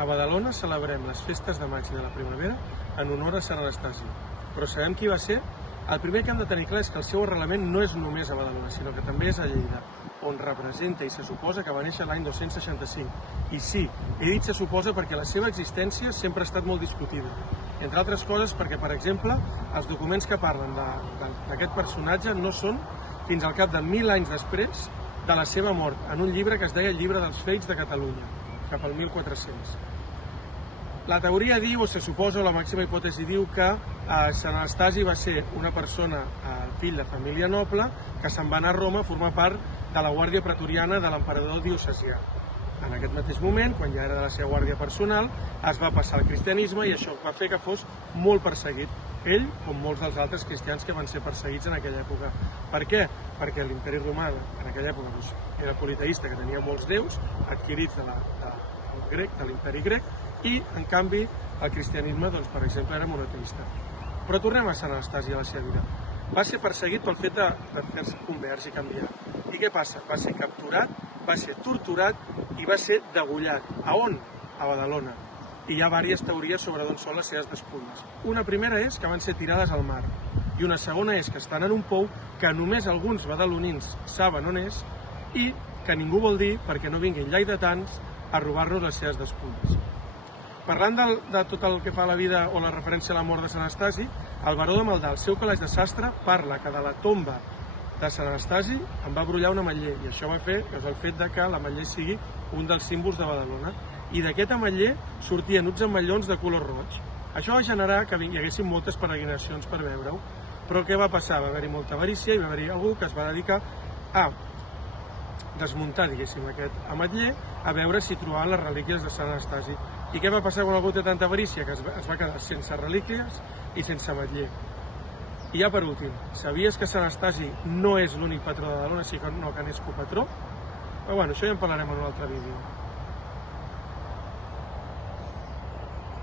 A Badalona celebrem les festes de maig i de la primavera en honor a Sant Anastasi. Però sabem qui va ser? El primer que hem de tenir clar és que el seu arrelament no és només a Badalona, sinó que també és a Lleida, on representa i se suposa que va néixer l'any 265. I sí, he dit se suposa perquè la seva existència sempre ha estat molt discutida. Entre altres coses perquè, per exemple, els documents que parlen d'aquest personatge no són fins al cap de 1000 anys després de la seva mort, en un llibre que es deia Llibre dels Fets de Catalunya, cap al 1400. La teoria diu, o se suposa, o la màxima hipòtesi diu que Sant Anastasi va ser una persona, fill de família noble, que se'n va anar a Roma a formar part de la guàrdia pretoriana de l'emperador Dioclecià. En aquest mateix moment, quan ja era de la seva guàrdia personal, es va passar al cristianisme i això va fer que fos molt perseguit. Ell, com molts dels altres cristians que van ser perseguits en aquella època. Per què? Perquè l'imperi romà en aquella època era politeista, que tenia molts déus adquirits de l'imperi grec, i, en canvi, el cristianisme, per exemple, era monoteista. Però tornem a Sant Anastasi, a la seva vida. Va ser perseguit pel fet de fer-se converts i canviar. I què passa? Va ser capturat, va ser torturat i va ser degollat. A on? A Badalona. I hi ha diverses teories sobre d'on són les seves despulles. Una primera és que van ser tirades al mar. I una segona és que estan en un pou que només alguns badalonins saben on és i que ningú vol dir perquè no vinguin lleidatans a robar-nos les seves despulles. Parlant de tot el que fa a la vida o la referència a la mort de Sant Anastasi, el baró de Maldà, al seu calaix de sastre, parla que de la tomba de Sant Anastasi en va brollar un ametller, i això va fer el fet que l'ametller sigui un dels símbols de Badalona. I d'aquest ametller sortien uns ametllons de color roig. Això va generar que hi haguessin moltes peregrinacions per veure-ho, però què va passar? Va haver-hi molta avarícia i va haver-hi algú que es va dedicar a desmuntar, diguéssim, aquest ametller, a veure si trobaven les relíquies de Sant Anastasi. I què va passar quan algú té tanta avarícia? Que es va quedar sense relíquies i sense ametller. I ja per últim, sabies que Sant Anastasi no és l'únic patró de Badalona, sinó que n'és copatró? Però bueno, això ja en parlarem en un altre vídeo.